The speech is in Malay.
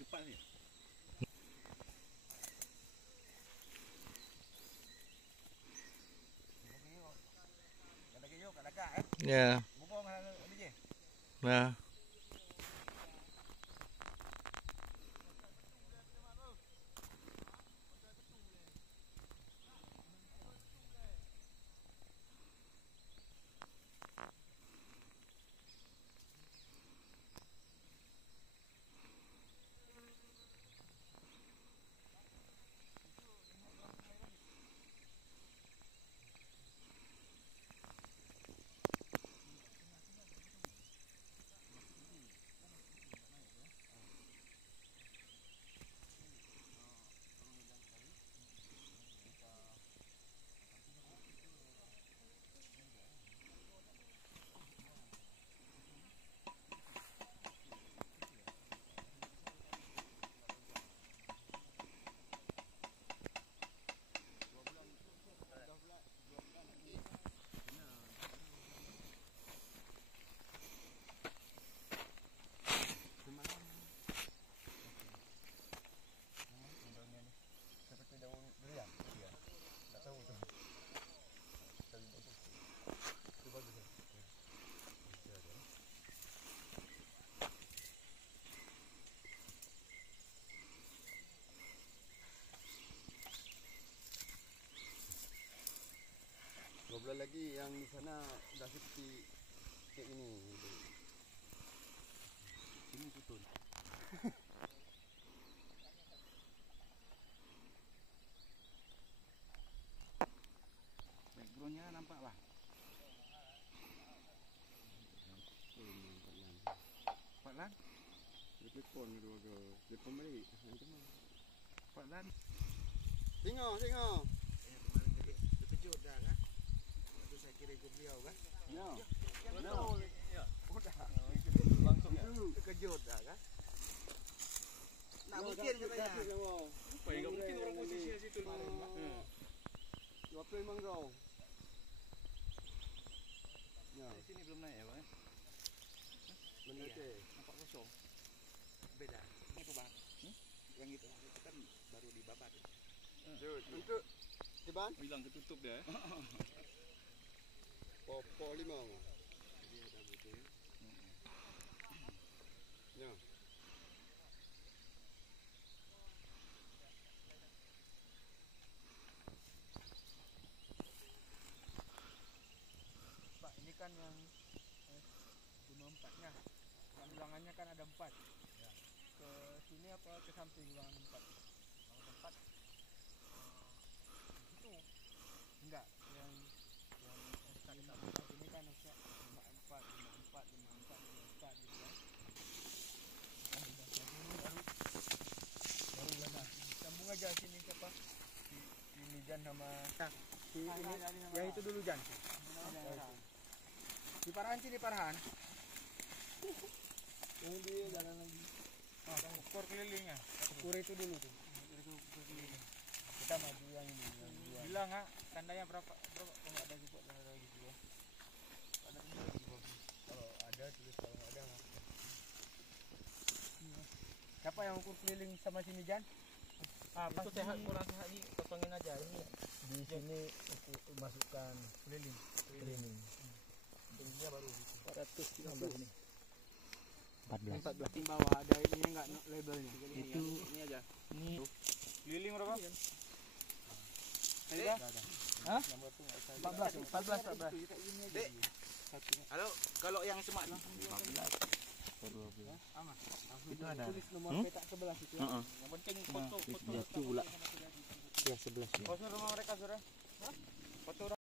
Depan ni. Ya. Ya. Belah lagi yang di sana dah seperti kayak ini. Ini betul. Backgroundnya nampak lah. Pak Lan. Telepon dua ke. Telepon balik. Pak Lan. Tengok. Terkejut dah kan? Saya kira ikut beliau kan? Ya. Betul. Ya. Udah. Langsung ya. Terkejut dah kan? Nak mungkin katanya. Apa yang enggak mungkin orang posisi di situ kemarin. Apa memang kau? Ya. Di sini belum naik ya, Bang? Benar ke? Nampak kosong. Beda. Itu, Bang. Yang itu kan baru dibabat. Untuk Ceban? Bilang ketutup dia. Popo 5. Jadi dah betul. Ya. Pak, ini kan yang 54-nya. Yang ulangannya kan ada 4. Ya. Ke sini apa ke samping ulangan 4? Ulangan 4. Itu. Enggak, yang sekali tak besar ini kan harusnya 54 gitu kan. Baru lah. Sambung aja sini siapa? Ini Jan sama ini yang itu dulu Jan. Di Parahan. Yang dia jalan lagi. Ukur kelilingnya. Ukur itu dulu tuh. Ukur keliling. Kita maju yang ini. Bilang tandanya berapa kalau ada juga lagi juga. Ada juga. Kalau ada tulis, kalau nggak ada. Siapa yang ukur keliling sama sini Jan? Itu sehat kurang sehat ni kosongin aja ini. Di sini masukkan keliling. Tingginya baru 416 ini. 14. Di bawah ada ini enggak labelnya. Itu ini aja. Ini Keliling berapa? Dek. Hah? 14. Dek. Halo, kalau yang semak Itu ada. Tulis nomor petak sebelah situ. Yang penting foto. Itu pula. Ya 11. Kau suruh rumah mereka sudah? Foto